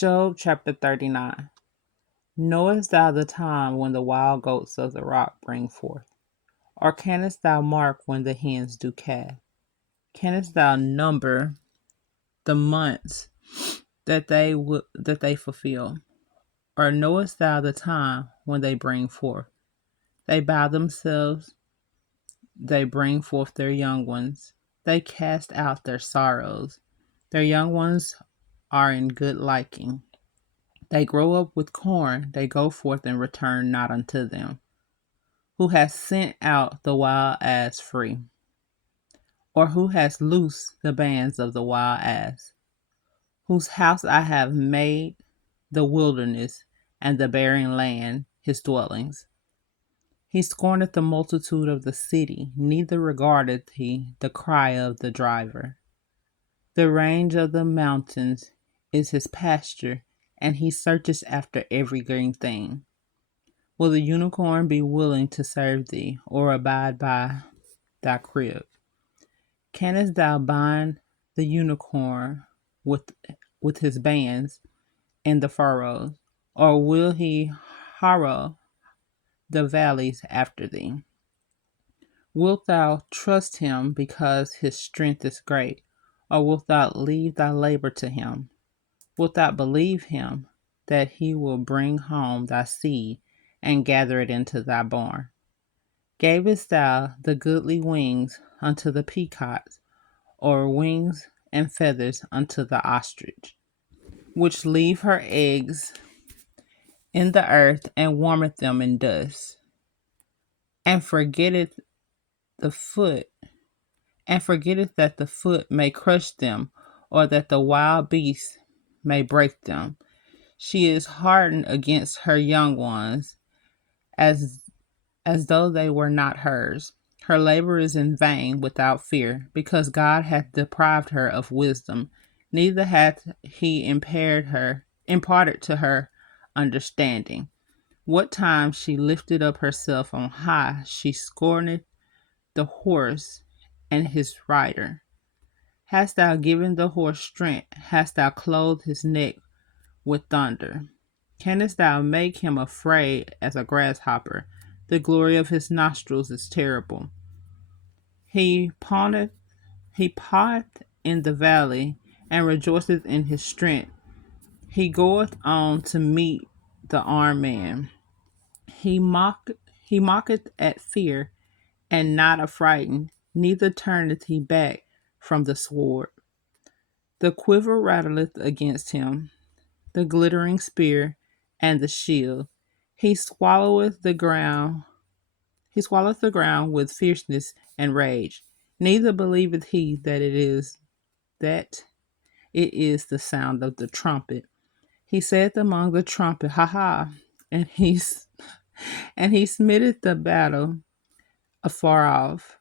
Job chapter 39. Knowest thou the time when the wild goats of the rock bring forth? Or canst thou mark when the hens do calve? Canst thou number the months that they fulfill? Or knowest thou the time when they bring forth? They bow themselves, they bring forth their young ones, they cast out their sorrows. Their young ones are in good liking. They grow up with corn, they go forth and return not unto them. Who has sent out the wild ass free? Or who has loosed the bands of the wild ass? Whose house I have made the wilderness, and the barren land his dwellings. He scorneth the multitude of the city, neither regardeth he the cry of the driver. The range of the mountains is his pasture, and he searches after every green thing. Will the unicorn be willing to serve thee, or abide by thy crib? Canst thou bind the unicorn with his bands in the furrows, or will he harrow the valleys after thee? Wilt thou trust him because his strength is great, or wilt thou leave thy labor to him? Wilt thou believe him that he will bring home thy seed and gather it into thy barn? Gavest thou the goodly wings unto the peacocks, or wings and feathers unto the ostrich, which leave her eggs in the earth and warmeth them in dust, and forgetteth the foot, and forgetteth that the foot may crush them, or that the wild beast may break them. She is hardened against her young ones, as though they were not hers. Her labor is in vain without fear, because God hath deprived her of wisdom, neither hath he imparted to her understanding. What time she lifted up herself on high, she scorned the horse and his rider. Hast thou given the horse strength? Hast thou clothed his neck with thunder? Canst thou make him afraid as a grasshopper? The glory of his nostrils is terrible. He pawneth in the valley, and rejoiceth in his strength. He goeth on to meet the armed man. He mocketh at fear, and not affrighted, neither turneth he back from the sword. The quiver rattleth against him, the glittering spear, and the shield. He swalloweth the ground. He swalloweth the ground with fierceness and rage. Neither believeth he that it is the sound of the trumpet. He saith among the trumpet, Ha ha! And he smitteth the battle afar off.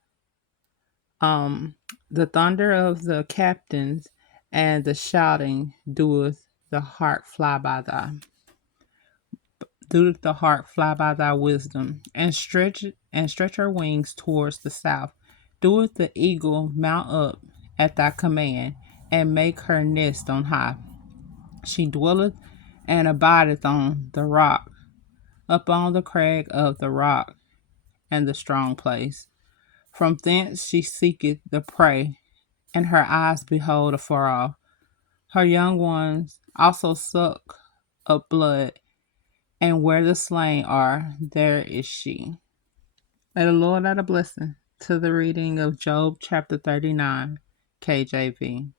The thunder of the captains and the shouting doeth the heart fly by thy wisdom, and stretch her wings towards the south. Doeth the eagle mount up at thy command, and make her nest on high. She dwelleth and abideth on the rock, upon the crag of the rock and the strong place. From thence she seeketh the prey, and her eyes behold afar off. Her young ones also suck up blood, and where the slain are, there is she. May the Lord add a blessing to the reading of Job chapter 39, KJV.